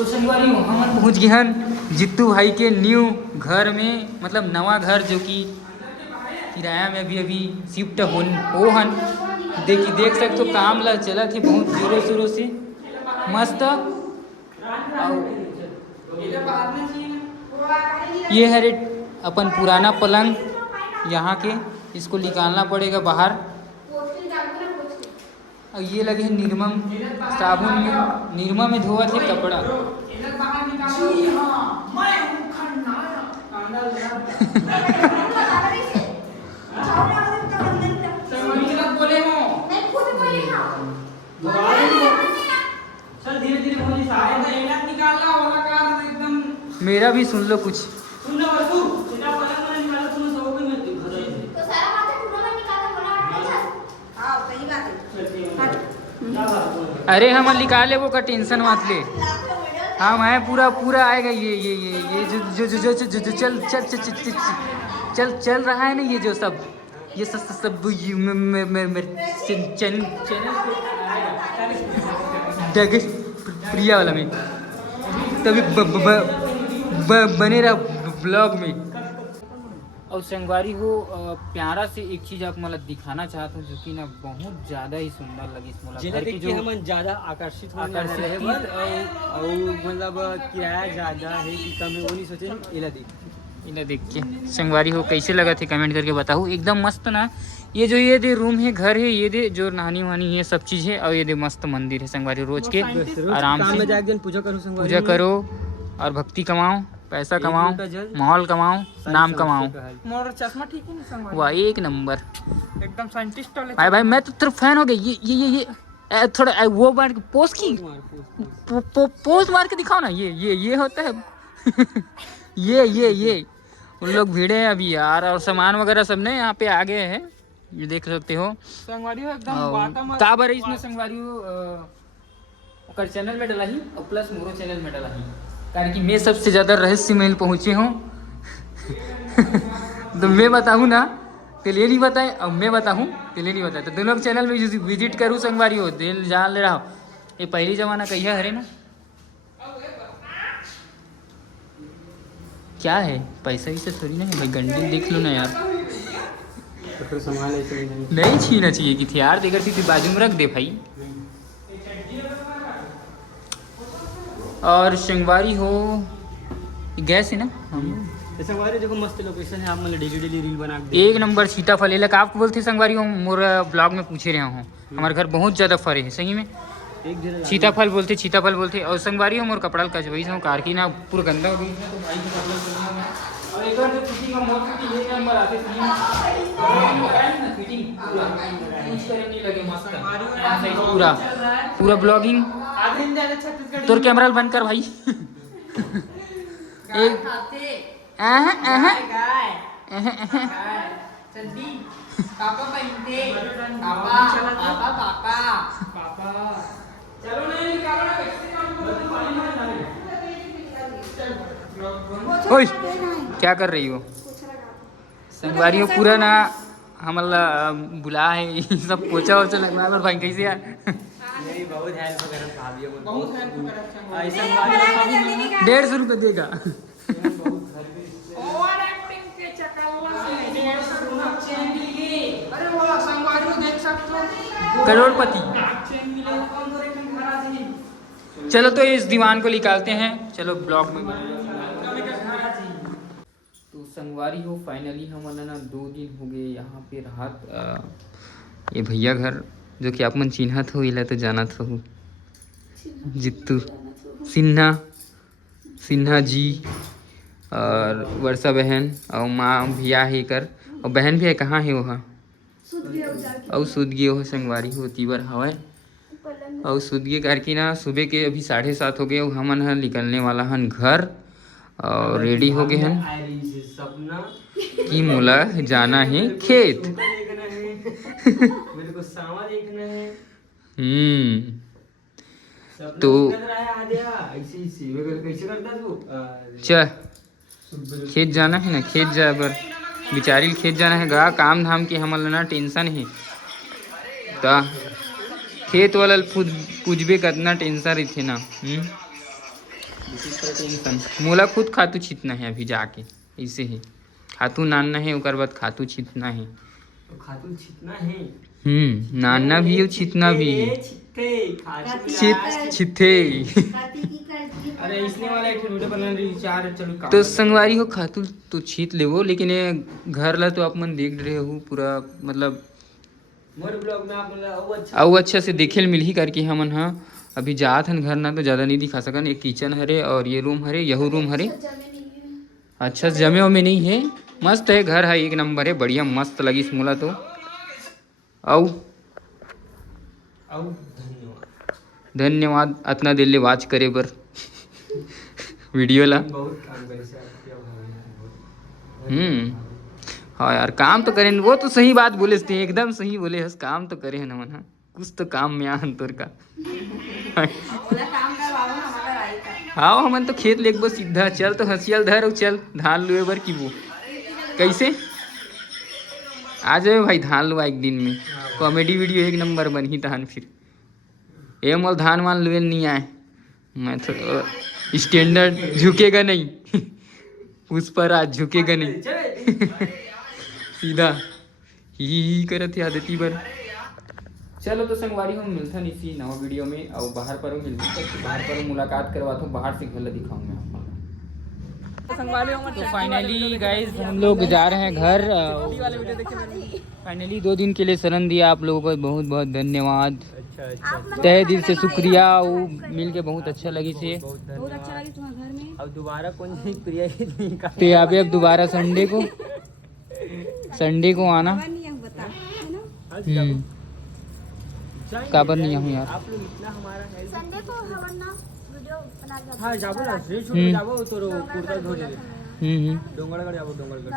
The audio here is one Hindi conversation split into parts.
तो संगवारी हम पहुँच गए हैं जित्तू भाई के न्यू घर में, मतलब नवा घर जो कि किराया में अभी शिफ्ट हो हन। देख सकते हो काम ला चला थी बहुत जोरों शोरों से मस्त। ये है रे अपन पुराना पलंग यहाँ के, इसको निकालना पड़ेगा बाहर। और ये लगे हैं निर्मम साबुन में, निर्मा में धोआ थे कपड़ा। मेरा भी सुन लो कुछ। अरे हम निकाले वो का टेंशन मत ले, हाँ मैं पूरा आएगा। ये जो चल रहा है ना, ये जो सब ये सब चैनल प्रिया वाला में तभी बने रहा ब्लॉग में। और संगवारी हो प्यारा से एक चीज आप मतलब दिखाना चाहता हूँ जो कि ना बहुत ज़्यादा ही सुंदर लगी इस मुलाकात की, जो हम ज़्यादा आकर्षित और मतलब किराया ज़्यादा है कि कम है वो नहीं सोचे। इला देख के संगवारी हो कैसे लगा थे कमेंट करके बताओ। एकदम मस्त ना, ये जो ये दे रूम है, घर है, ये दे जो नहानी वहानी ये सब चीज़ है। और ये दे मस्त मंदिर है संगवारी, रोज के आराम से पूजा करो और भक्ति कमाओ, पैसा कमाओ, माहौल कमाओ, नाम कमाओ। मोर चश्मा ठीक है ना संगवारी, वाह एक नंबर एकदम साइंटिस्ट वाले। भाई मैं तो तेरा फैन हो गया। ये थोड़ा वो मार के पोस्ट की पोस्ट मार के दिखाओ ना। ये होता है ये उन लोग भीड़े हैं अभी यार, और सामान वगैरह सब ने यहाँ पे आ गए हैं, ये देख सकते हो संगवारी हो एकदम का बार इसमें संगवारी हो चैनल में डला ही और प्लस मोरो चैनल में डला ही, कारण कि मैं सबसे ज़्यादा रहस्यमय पहुँचे हूँ। तो मैं बताऊँ ना तो ले नहीं बताए, और मैं बताऊँ तो ले नहीं बताए, तो दोनों चैनल में विजिट करूँ संगवारी हो, दिल जान ले रहा हो। ये पहली जमाना कहिया हरे ना, क्या है पैसा वैसे थोड़ी ना है भाई, गंडी देख लो ना यार, नहीं छीना चाहिए कि थी यार, देकर थी बाजू में रख दे भाई। और संगवारी हो गैस है ना, संगवारी देखो मस्त लोकेशन है, आप मतलब डेली रील बना एक नंबर सीताफल लग। आप बोलते संगवारी हो मोर ब्लॉग में पूछे रहे हूँ, हमारे घर बहुत ज़्यादा फरे है सही में, सीताफल बोलते। और संगवारी हो मोर कपड़ा का वही से कार की ना पूरा गंदा हो गई पूरा ब्लॉगिंग। तोर कैमरा बंद कर भाई। एक ओए क्या कर रही हो संगवारी हो, पूरा ना हमला बुला है सब पोछा वोछा लगवा और भाई कैसे यार बहुत हेल्प वगैरह भाभी बहुत हेल्प 150 रुपये देगा। करोड़पति। चलो तो इस दीवान को निकालते हैं, चलो ब्लॉग में। तो संगवारी हो फाइनली हमारा ना 2 दिन हो गए यहाँ पे रात। ये भैया घर जो कि आप मन चिन्हत हो, इला तो जानत हो, जित्तू सिन्हा जी और वर्षा बहन और माँ भैया है कर, और बहन भी है, कहाँ है वहाँ और सुध गए हो संगवारी हो तीवर हवा। और सुध गए करके ना सुबह के अभी 7:30 हो गए, हमन ह निकलने वाला हन घर और रेडी हो गए हन कि मोला जाना है खेत। मेरे को सावा देखना है। तो चल खेत जाना है ना, खेत जा बर बिचारी खेत जाना है गा, काम धाम के हमन ना टेंशन है, ता खेत वाला पूजबे कितना टेंशन रहते ना। टेंशन मोला खुद खातू छीतना है अभी जाके ऐसे ही खातू नानना है ओकर बाद खातू छीतना है तो खातू छीतना है नानना भी और छीतना भी छिथे अरे इसने वाला एक वीडियो बना रही चार चलो तो संगवारी हो खातू तो छीत ले वो लेकिन ये घर ला तो आप मन देख रहे हो पूरा मतलब मोर ब्लॉग में आप और अच्छा से देखे मिल ही करके हमन हाँ अभी जात हन घर ना तो ज़्यादा नहीं दिखा सकन एक किचन हरे और ये रूम हरे यहू रूम हरे अच्छा जमे वमे नहीं है मस्त है घर है एक नंबर है बढ़िया मस्त लगी मोला तो औ धन्यवाद इतना दिल ले वाच करे बर वीडियो ला बहुत काम करे से हाँ यार काम तो करें वो तो सही बात बोले थे एकदम सही बोले हस काम तो करे है ना मन कुछ तो काम में आन तोर का हाँ हमन तो खेत लेक बस सीधा चल तो हसियल धर और चल धान लुए बर की वो कैसे आ जाए भाई धान लुआ एक दिन में कॉमेडी वीडियो एक नंबर बन ही तहन फिर ये मोल धान वान लुए नहीं आए मैं तो स्टैंडर्ड झुकेगा नहीं उस पर आज झुकेगा नहीं सीधा ही करत है आदती बर चलो तो संगवारी हम मिलता नहीं इसी नवा वीडियो में और बाहर पर मिलती बाहर पर मुलाकात करवाता हूँ बाहर से घर दिखाऊंगा तो फाइनली गाइस हम लोग जा रहे हैं घर फाइनली 2 दिन के लिए शरण दिया आप लोगों को बहुत बहुत धन्यवाद तहे दिल से शुक्रिया वो मिल के बहुत अच्छा लगी से बहुत अच्छा लगी तुम्हारे घर में। अब दोबारा कौन सी प्रिया ही नहीं का तो अब दोबारा संडे को आना नहीं है बता है ना काबर नहीं आऊँ यार आप लोग इतना हमारा है संडे को हवन ना वीडियो बना के हाँ जाबो ना श्री छूट जाबो तो कुर्ता धो ले डोंगरगढ़ जाबो Dongargarh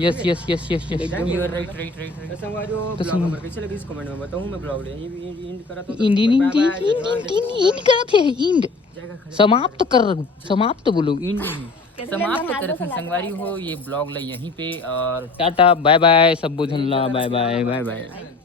yes yes yes yes yes एकदम यू आर राइट राइट संगवारी वो ब्लॉग नंबर कैसे लगी इस कमेंट में बताऊं मैं ब्लॉग ले एंड करा तो इंड करत है इंड समाप्त बोलो इंड समाप्त करत है संगवारी हो ये ब्लॉग ला यहीं पे और टाटा बाय बाय सब बुझन ला बाय बाय बाय बाय